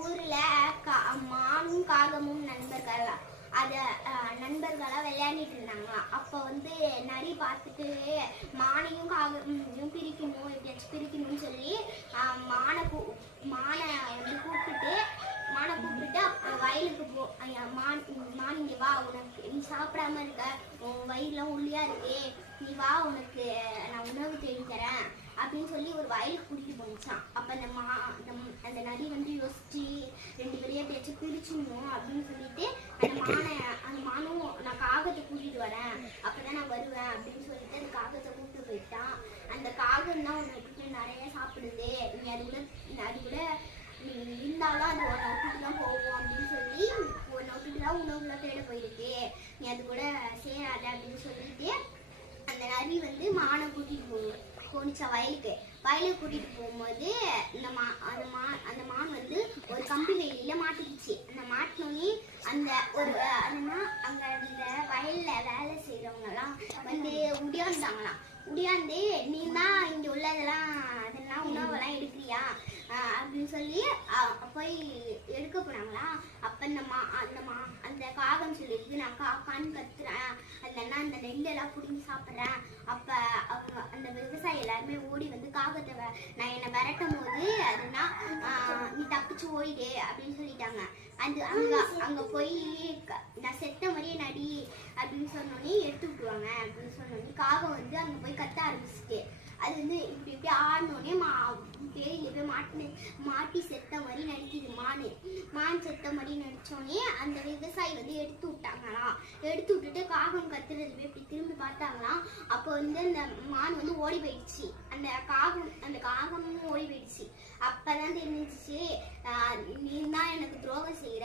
ஊர்ல மானும் காகமும் நண்பர்களா விளையாடிட்டு இருந்தாங்களாம். அப்ப வந்து நரி பார்த்துட்டு மானையும் காகமும் பிரிக்கணும், எப்படியாச்சும் பிரிக்கணும்னு சொல்லி மானை வந்து கூப்பிட்டு வயலுக்கு போ, மான் இங்க வா, உனக்கு நீ சாப்பிடாம இருக்க, உன் வயிறுலாம் ஒல்லியா இருக்கு, நீ வா, உனக்கு நான் உணவு தேடி தரேன் அப்படின்னு சொல்லி ஒரு வயலுக்கு கூட்டிட்டு போனிச்சான். அப்ப அந்த நரி வந்து யோசிச்சு 2 பேரையும் எப்படியாச்சும் பிரிச்சுடணும் அப்படின்னு சொல்லிட்டு அந்த மானும் நான் காகத்தை கூட்டிட்டு வரேன், அப்பதான் நான் வருவேன் அப்படின்னு சொல்லிட்டு அந்த காகத்தை கூப்பிட்டு போயிட்டான். அந்த காகம் தான் உனக்கு நிறைய சாப்பிடுது, நீ அது கூட நீ இருந்தாலும் அது ஒரு நோட்டுக்கு தான் போவோம் அப்படின்னு சொல்லி ஒரு நோட்டுக்கு தான் உணவுலாம் தேட போயிருக்கு, நீ அது கூட சேராத அப்படின்னு சொல்லிட்டு அந்த நரி வந்து மானை கூட்டிட்டு போனிச்சா வயலுக்கு கூட்டிட்டு போகும்போது அந்த மான் வந்து ஒரு கம்பி வேலியில மாட்டிக்கிச்சு. அந்த மாட்டினோடனே அங்க அந்த வயல்ல வேலை செய்யறவங்க எல்லாம் வந்து உடையாந்து நீ தான் இங்க உள்ளதெல்லாம் அதெல்லாம் உணவெல்லாம் எடுக்கிறியா அப்படின்னு சொல்லி போய் எடுக்க போனாங்களா. அப்ப அந்த காகம் சொல்லிருக்கு, நான் காக்கான்னு கத்துறேன், அதெல்லாம் அந்த நெல்லெல்லாம் புடிங்கி சாப்பிட்றேன். அப்ப அவங்க அந்த விவசாயி எல்லாருமே ஓடி வந்து காகத்தை நான் என்னை விரட்டும் போது அதுனா நீ தப்பிச்சு ஓடிடு அப்படின்னு சொல்லிட்டாங்க. அங்க போய் நான் செத்த மாதிரியே நடி அப்படின்னு சொன்னோடனே எடுத்து விட்டுருவாங்க அப்படின்னு சொன்னோடனே காகம் வந்து அங்க போய் கத்த ஆரம்பிச்சுட்டு அது வந்து இப்படி ஆடினோடனே பேரில போய் மாட்டி செத்த மாதிரி நடிக்குது. மான் செத்த மாதிரி நடிச்சோடனே அந்த விவசாயி வந்து எடுத்து விட்டாங்களாம். எடுத்து விட்டுட்டு காகம் கத்துறது இப்படி திரும்பி பார்த்தாங்களாம். அப்போ வந்து அந்த மான் வந்து ஓடி போயிடுச்சு, அந்த காகமும் ஓடி போயிடுச்சு. அப்பதான் தெரிஞ்சிச்சு நீ தான் எனக்கு துரோகம் செய்ய